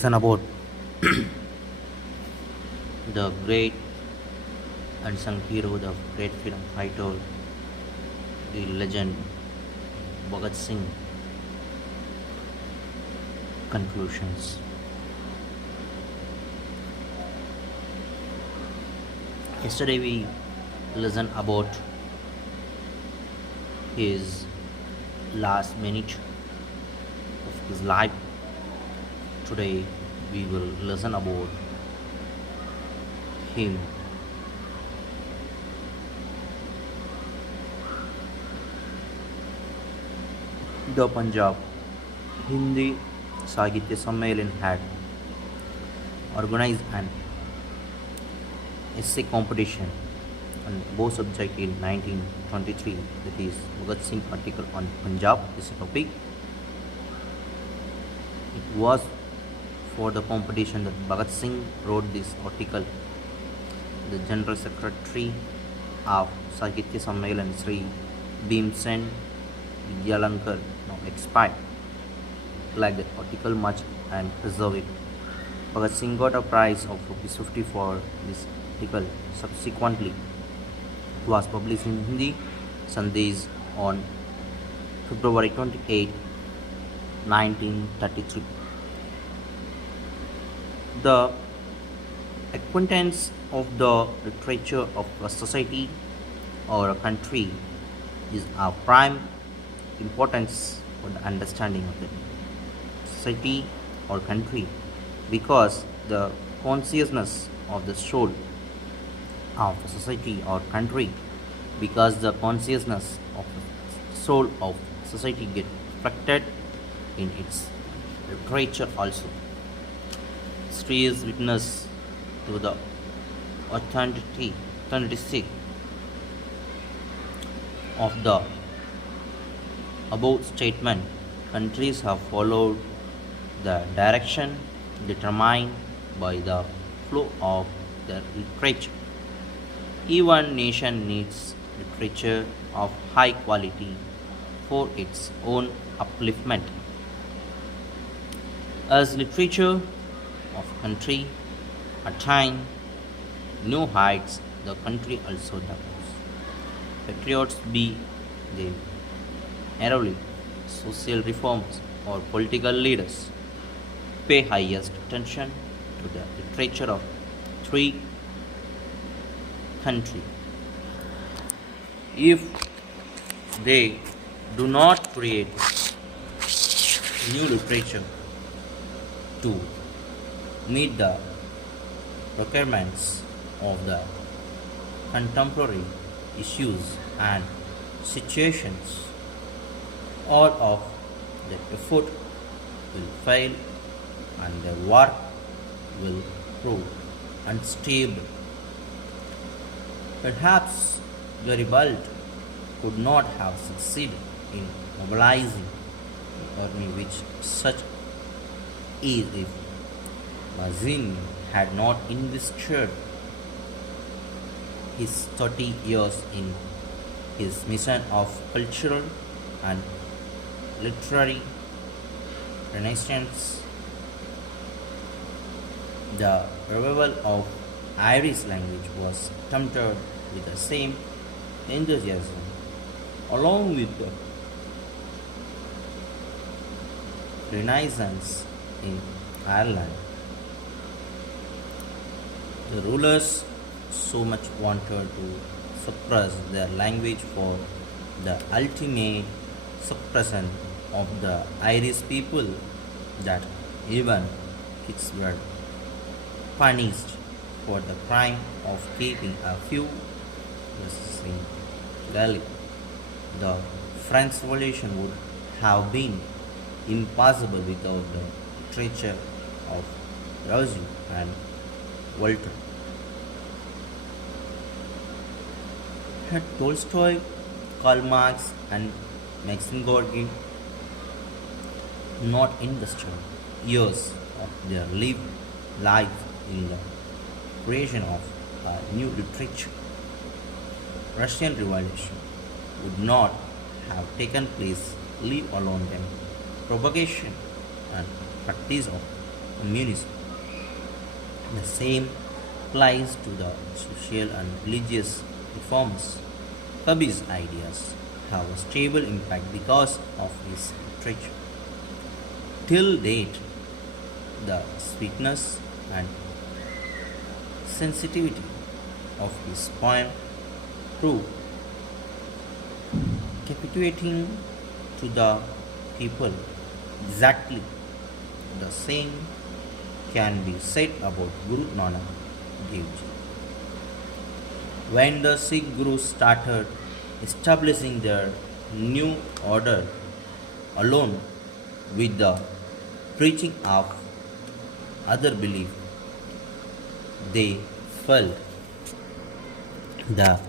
listen about the great unsung hero, the great freedom fighter, the legend Bhagat Singh conclusions. Yesterday we listened about his last minute of his life. Today we will listen about him. The Punjab Hindi Sahitya Sammelan had organized an essay competition on both subject in 1923. That is Bhagat Singh article on Punjab is a topic. It was for the competition that Bhagat Singh wrote this article. The General Secretary of Sahitya Sammelan Sri Bhimsen Vidyalankar now expired. Like the article much and preserve it. Bhagat Singh got a prize of ₹50 for this article. Subsequently, it was published in Hindi Sandesh on February 28, 1933. The acquaintance of the literature of a society or a country is of prime importance for the understanding of the society or country, because the consciousness of the soul of a society or country, because the consciousness of the soul of society get reflected in its literature also. History is witness to the authenticity of the above statement. Countries have followed the direction determined by the flow of their literature. Even nation needs literature of high quality for its own upliftment. As literature of country attain new heights, the country also develops. Patriots, be they narrowly social reforms or political leaders, pay highest attention to the literature of three country. If they do not create new literature to meet the requirements of the contemporary issues and situations, all of the effort will fail and the work will prove unstable. Perhaps Garibaldi could not have succeeded in mobilizing the army which such is if Mazzini had not invested his 30 years in his mission of cultural and literary renaissance. The revival of Irish language was attempted with the same enthusiasm, along with the Renaissance in Ireland. The rulers so much wanted to suppress their language for the ultimate suppression of the Irish people that even kids were punished for the crime of keeping a few verses in Gaelic. The French Revolution would have been impossible without the literature of Rousseau and Voltaire. Had Tolstoy, Karl Marx, and Maxim Gorky not invested years of their lived life in the creation of a new literature, Russian Revolution would not have taken place, leave alone the propagation and practice of communism. The same applies to the social and religious reforms. Kabir's ideas have a stable impact because of his literature. Till date, the sweetness and sensitivity of his poem prove captivating to the people. Exactly the same can be said about Guru Nanak Dev Ji. When the Sikh Gurus started establishing their new order alone with the preaching of other belief, they felt the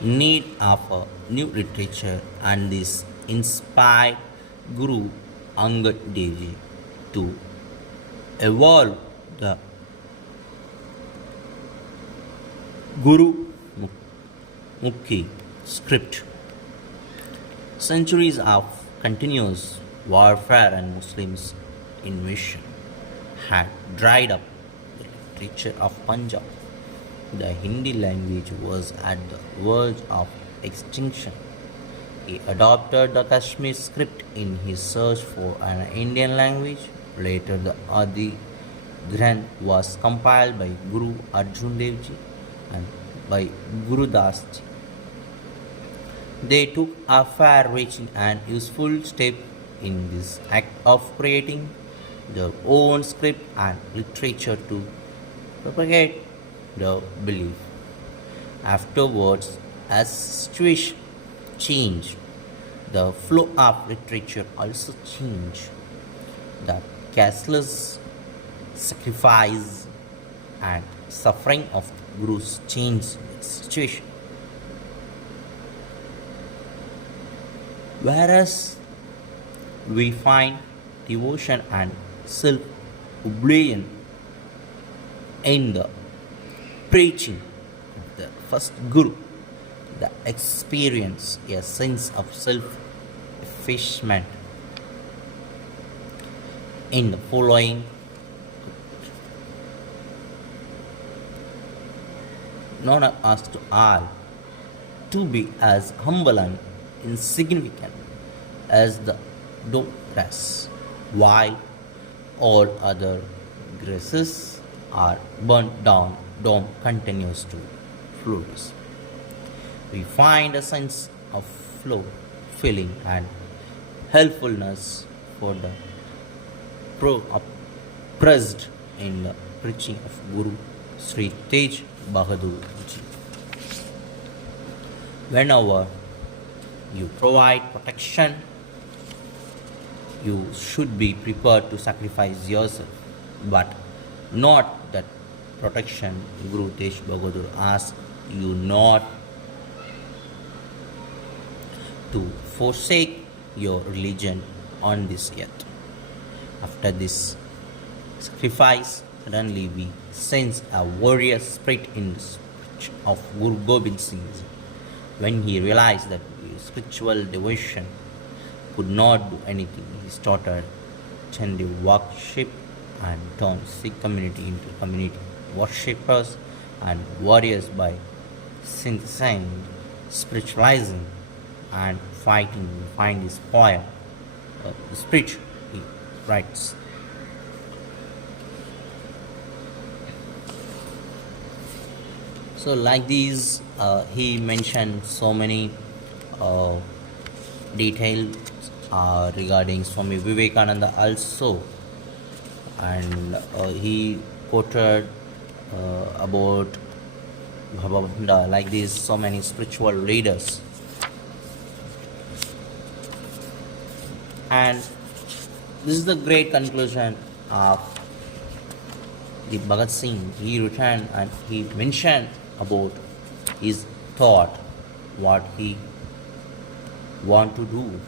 need of a new literature, and this inspired Guru Angad Dev Ji to evolve the Guru Mukhi script. Centuries of continuous warfare and Muslims invasion had dried up the literature of Punjab. The Hindi language was at the verge of extinction. He adopted the Kashmir script in his search for an Indian language. Later, the Adi Granth was compiled by Guru Arjun Dev Ji and by Guru Das Ji. They took a far-reaching and useful step in this act of creating their own script and literature to propagate the belief. Afterwards, as situation changed, the flow of literature also changed. The cashless sacrifice and suffering of the Gurus changed the situation. Whereas we find devotion and self oblivion in the preaching of the first Guru, the experience a sense of self effacement in the following. Nanak asked all to be as humble and insignificant as the dove grass, while all other grasses are burnt down, dome continues to flourish. We find a sense of flow, feeling, and helpfulness for the oppressed in the preaching of Guru Sri Tej Bahadur Ji. Whenever you provide protection, you should be prepared to sacrifice yourself, but not that protection. Guru Tej Bahadur asks you not to forsake your religion on this earth. After this sacrifice, suddenly we sense a warrior spirit in the speech of Guru Gobind Singh Ji. When he realized that spiritual devotion could not do anything, he started Chandi worship and turned Sikh community into community worshippers and warriors by synthesizing, spiritualizing, and fighting. We find his poem, the spirit, he writes. So, like these, he mentioned so many details regarding Swami Vivekananda also, and he quoted about Bhagavad, like these, so many spiritual leaders. And this is the great conclusion of the Bhagat Singh. He returned and he mentioned about his thought, what he want to do.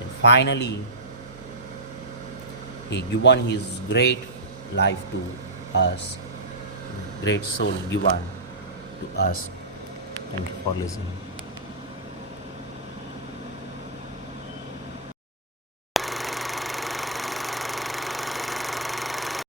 And finally, he given his great life to us, great soul given to us. Thank you for listening.